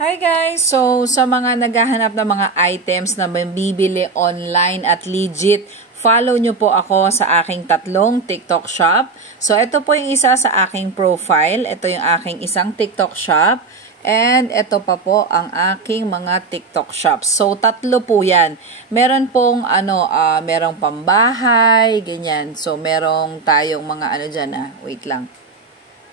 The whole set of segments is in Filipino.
Hi guys! So, sa mga naghahanap ng mga items na mabibili online at legit, follow nyo po ako sa aking tatlong TikTok shop. So, ito po yung isa sa aking profile. Ito yung aking isang TikTok shop. And ito pa po ang aking mga TikTok shops. So, tatlo po yan. Meron pong merong pambahay, ganyan. So, merong tayong mga dyan wait lang.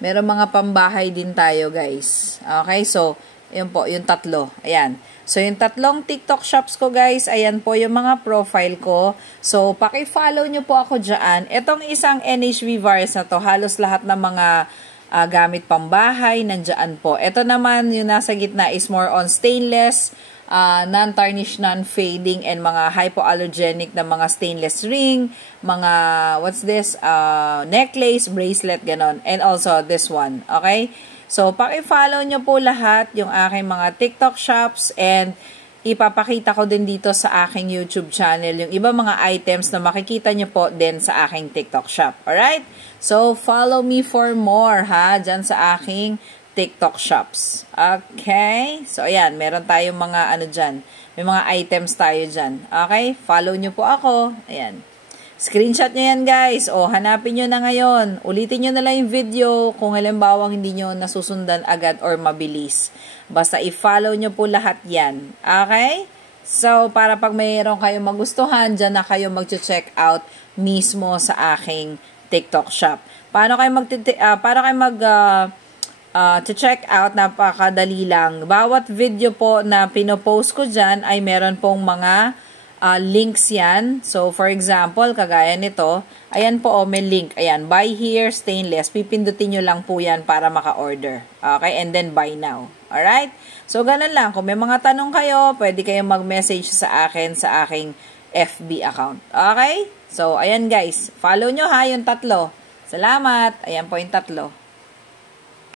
Meron mga pambahay din tayo guys. Okay, so, yun po, yung tatlo. Ayan. So, yung tatlong TikTok shops ko, guys, ayan po yung mga profile ko. So, paki-follow nyo po ako dyan. Itong isang NHV Vars na to, halos lahat ng mga gamit pambahay, nandyan po. Ito naman, yung nasa gitna is more on stainless, non-tarnish, non-fading, and mga hypoallergenic na mga stainless ring, mga, necklace, bracelet, ganon. And also, this one. Okay? So, paki-follow nyo po lahat yung aking mga TikTok shops and ipapakita ko din dito sa aking YouTube channel yung iba mga items na makikita nyo po din sa aking TikTok shop. Alright? So, follow me for more ha, dyan sa aking TikTok shops. Okay? So, ayan, meron tayong mga dyan. May mga items tayo dyan. Okay? Follow nyo po ako. Ayan. Screenshot nyo yan guys. O, hanapin nyo na ngayon. Ulitin nyo na lang yung video kung halimbawa hindi nyo nasusundan agad or mabilis. Basta i-follow nyo po lahat yan. Okay? So, para pag mayroon kayong magustuhan, dyan na kayo mag-check out mismo sa aking TikTok shop. Paano kayo check out? Napakadali lang. Bawat video po na pinopost ko dyan ay meron pong mga links yan. So, for example, kagaya nito, ayan po, may link. Ayan, buy here, stainless. Pipindutin nyo lang po yan para maka-order. Okay? And then, buy now. Alright? So, ganun lang. Kung may mga tanong kayo, pwede kayong mag-message sa akin sa aking FB account. Okay? So, ayan guys. Follow nyo ha, yung tatlo. Salamat. Ayan po yung tatlo.